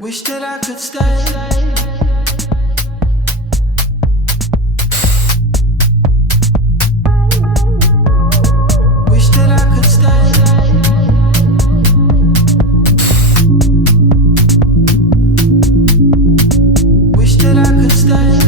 Wish that I could stay. Wish that I could stay. Wish that I could stay.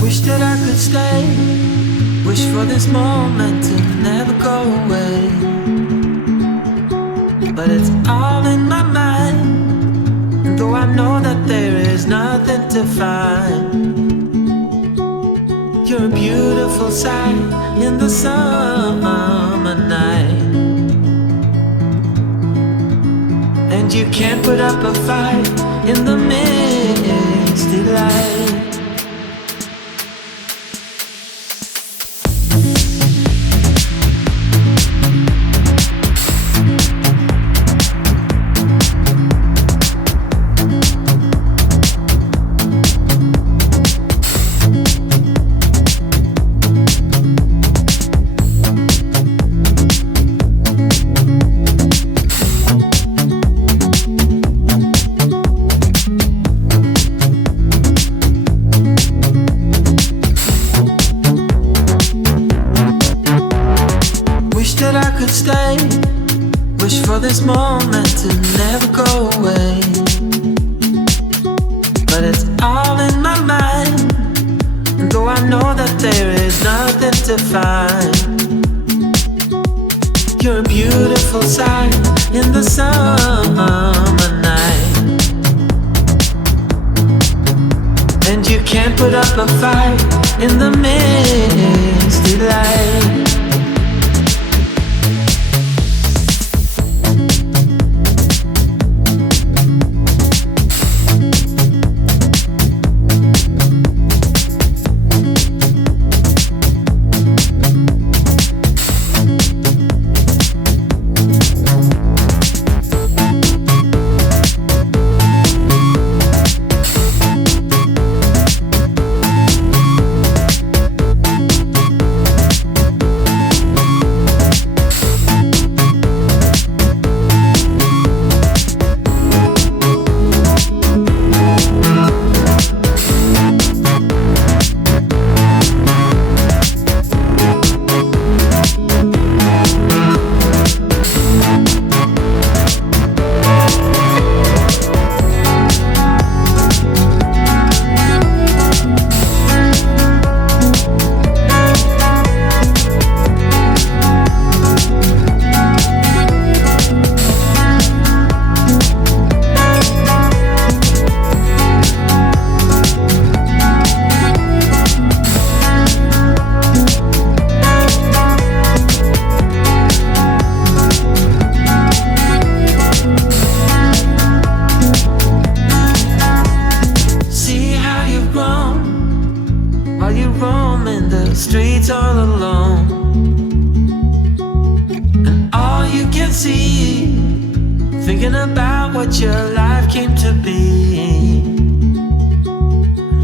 Wish that I could stay. Wish for this moment to never go away, but it's all in my mind. And though I know that there is nothing to find, you're a beautiful sight in the summer night. And you can't put up a fight in the misty light. Stay. Wish for this moment to never go away, but it's all in my mind. And though I know that there is nothing to find, you're a beautiful sight in the summer night. And you can't put up a fight in the misty light. Streets all alone, and all you can see, thinking about what your life came to be.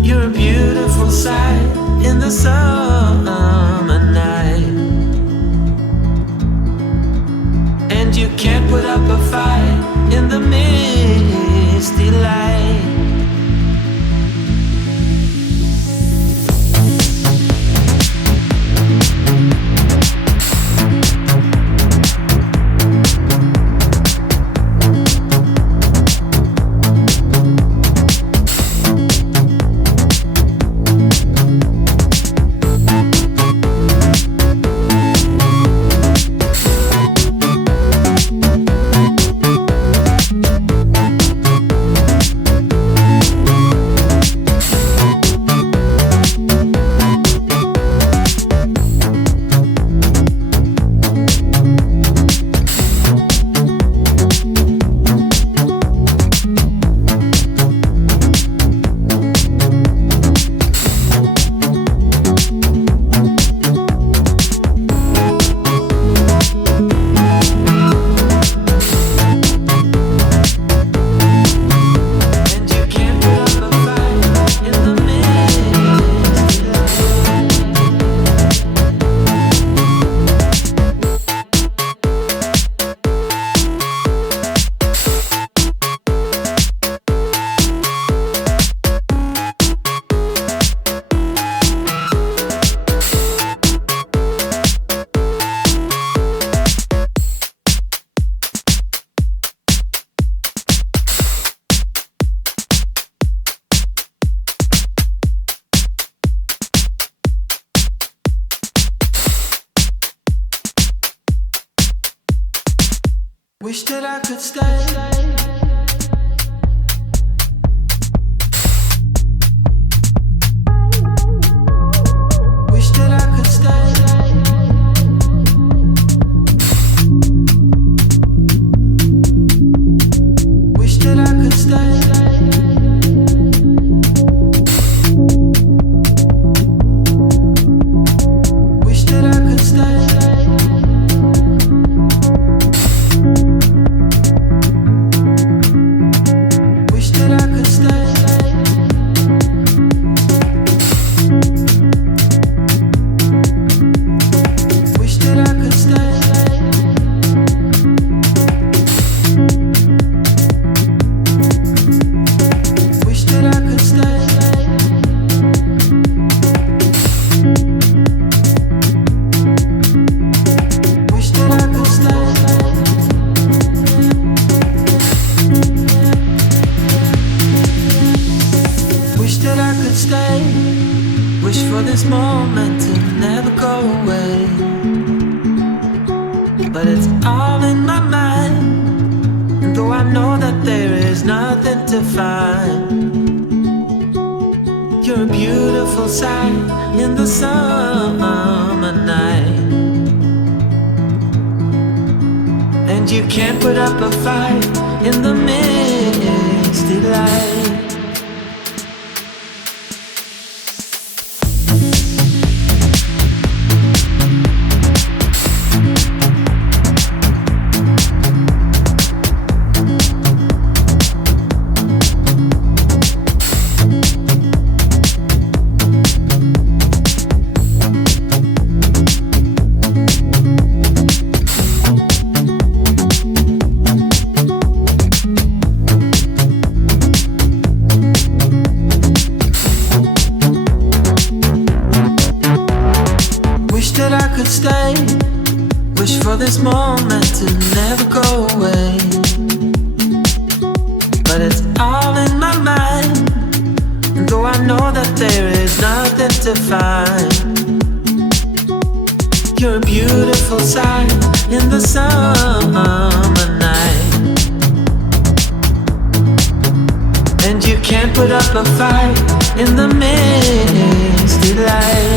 You're a beautiful sight in the summer night, and you can't put up a fight in the misty light. Wish that I could stay. Wish that I could stay. Wish that I could stay. Wish that I could stay. Wish that I could stay. Wish that I could stay. Wish that I could stay. Wish that I could stay. Wish that I could stay. Wish for this moment to never go away. But it's all in my mind. And though I know that there is nothing to find, you're a beautiful sight in the summer night. And you can't put up a fight in the misty light. Wish that I could stay. Wish for this moment to never go away. But it's all in my mind. And though I know that there is nothing to find, you're a beautiful sight in the summer night. And you can't put up a fight in the misty light.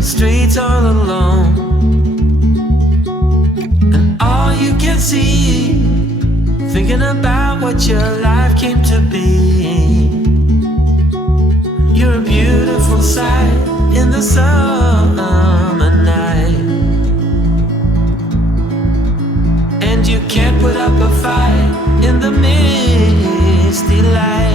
Streets all alone, and all you can see, thinking about what your life came to be. You're a beautiful sight in the summer night, and you can't put up a fight in the misty light.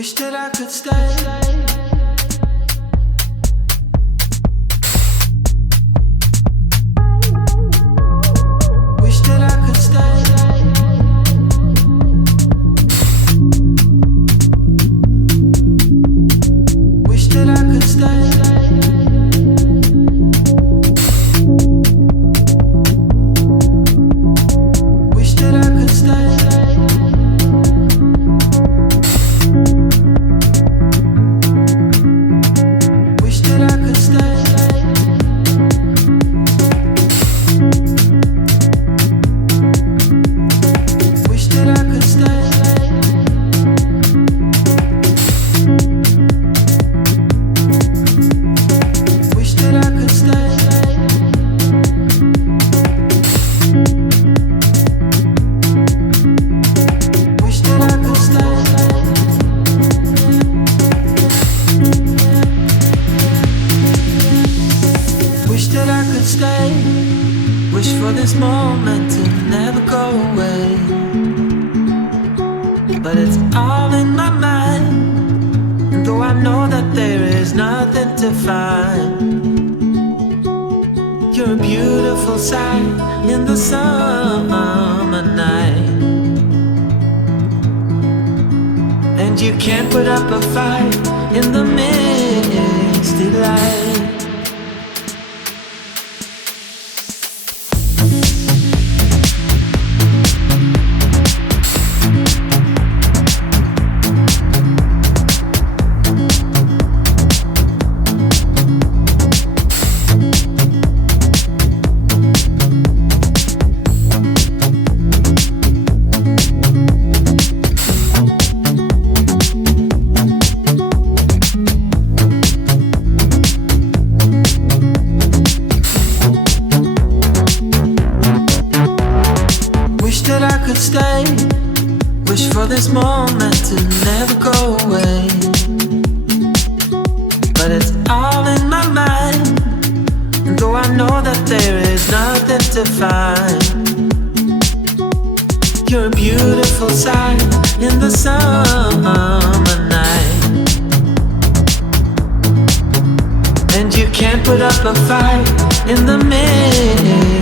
Wish that I could stay. Wish that I could stay. Wish that I could stay. Wish that I could stay. Wish that I could stay. Wish that I could stay. Wish that I could stay. Wish that I could stay. Wish that I could stay. Wish for this moment to never go away. But it's all in my mind. And though I know that there is nothing to find, you're a beautiful sight in the summer night. And you can't put up a fight in the misty light. Wish that I could stay. Wish for this moment to never go away. But it's all in my mind. And though I know that there is nothing to find, you're a beautiful sight in the summer night. And you can't put up a fight in the midnight.